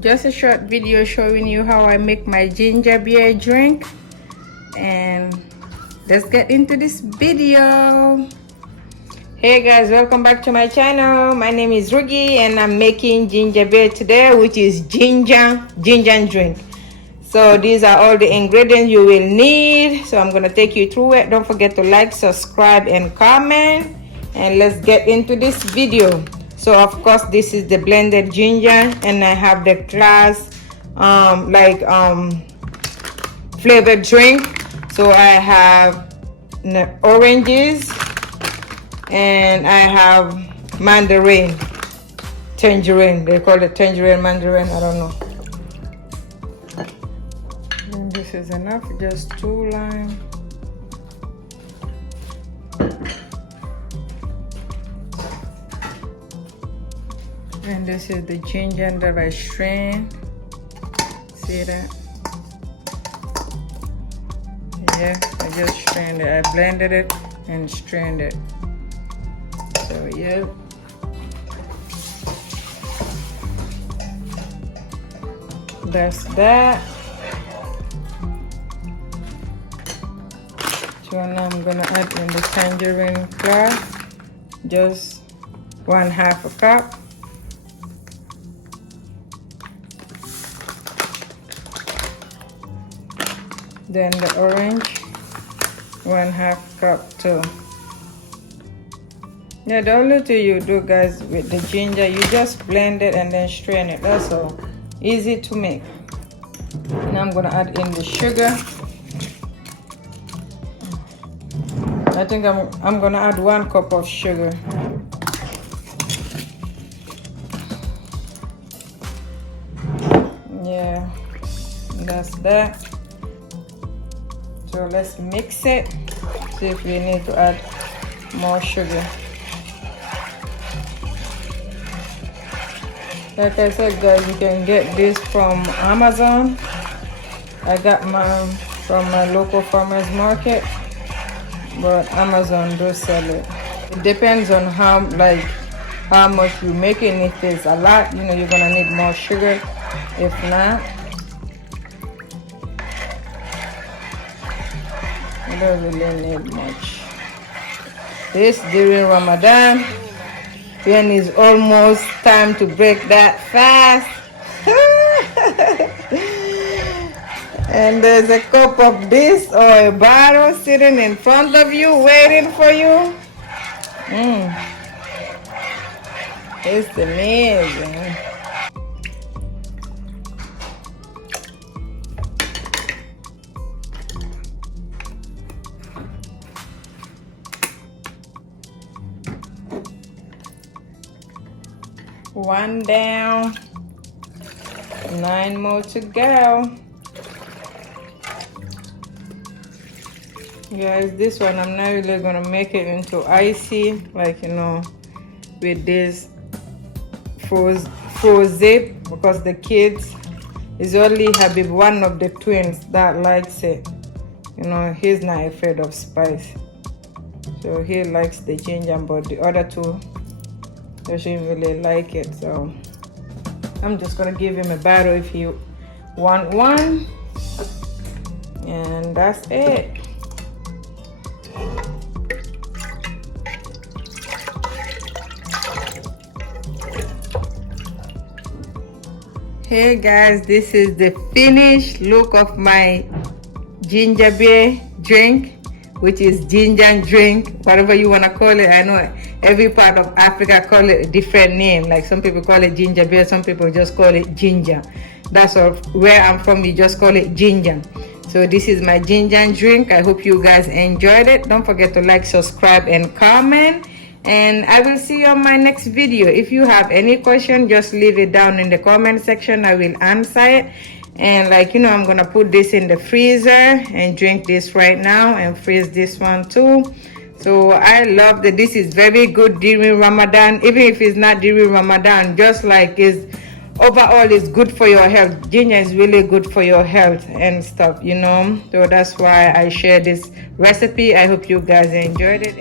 just a short video showing you how I make my ginger beer drink, and let's get into this video. Hey guys, welcome back to my channel. My name is Rugi and I'm making ginger beer today, which is ginger drink. So these are all the ingredients you will need, so I'm gonna take you through it. Don't forget to like, subscribe and comment, and let's get into this video. So of course this is the blended ginger, and I have the glass flavored drink. So I have oranges and I have tangerine. They call it tangerine, mandarin, I don't know. And this is enough, just 2 lime. And this is the ginger that I strained. See that? Yeah, I just strained it. I blended it and strained it. So yeah. That's that. So now I'm gonna add in the tangerine glass, just 1/2 cup. Then the orange, 1/2 cup too. Yeah, the only thing you do, guys, with the ginger, you just blend it and then strain it. That's all. Easy to make. Now I'm gonna add in the sugar. I think I'm gonna add 1 cup of sugar. Yeah, that's that. So let's mix it, see if we need to add more sugar. Like I said, guys, you can get this from Amazon. I got mine from my local farmers market, but Amazon does sell it. It depends on how much you make it. If it's a lot, you know, you're gonna need more sugar. If not, you don't really need much. This during Ramadan, when it's almost time to break that fast. And there's a cup of this or a bottle sitting in front of you waiting for you. It's amazing. One down, 9 more to go. Guys, this one I'm not really gonna make it into icy, like, you know, with this zip, because the kids, is only Habib, one of the twins, that likes it. You know, he's not afraid of spice, so he likes the ginger, but the other two doesn't really like it. So I'm just gonna give him a bottle if he want one, and that's it. Hey guys, this is the finished look of my ginger beer drink, which is ginger drink, whatever you want to call it. I know every part of Africa call it a different name. Like some people call it ginger beer, some people just call it ginger. That's all. Where I'm from, you just call it ginger. So this is my ginger drink. I hope you guys enjoyed it. Don't forget to like, subscribe and comment, and I will see you on my next video. If you have any question, just leave it down in the comment section. I will answer it. And like, you know, I'm gonna put this in the freezer and drink this right now, and freeze this one too. So I love that. This is very good during Ramadan. Even if it's not during Ramadan, just like is overall it's good for your health. Ginger is really good for your health and stuff, you know. So that's why I share this recipe. I hope you guys enjoyed it.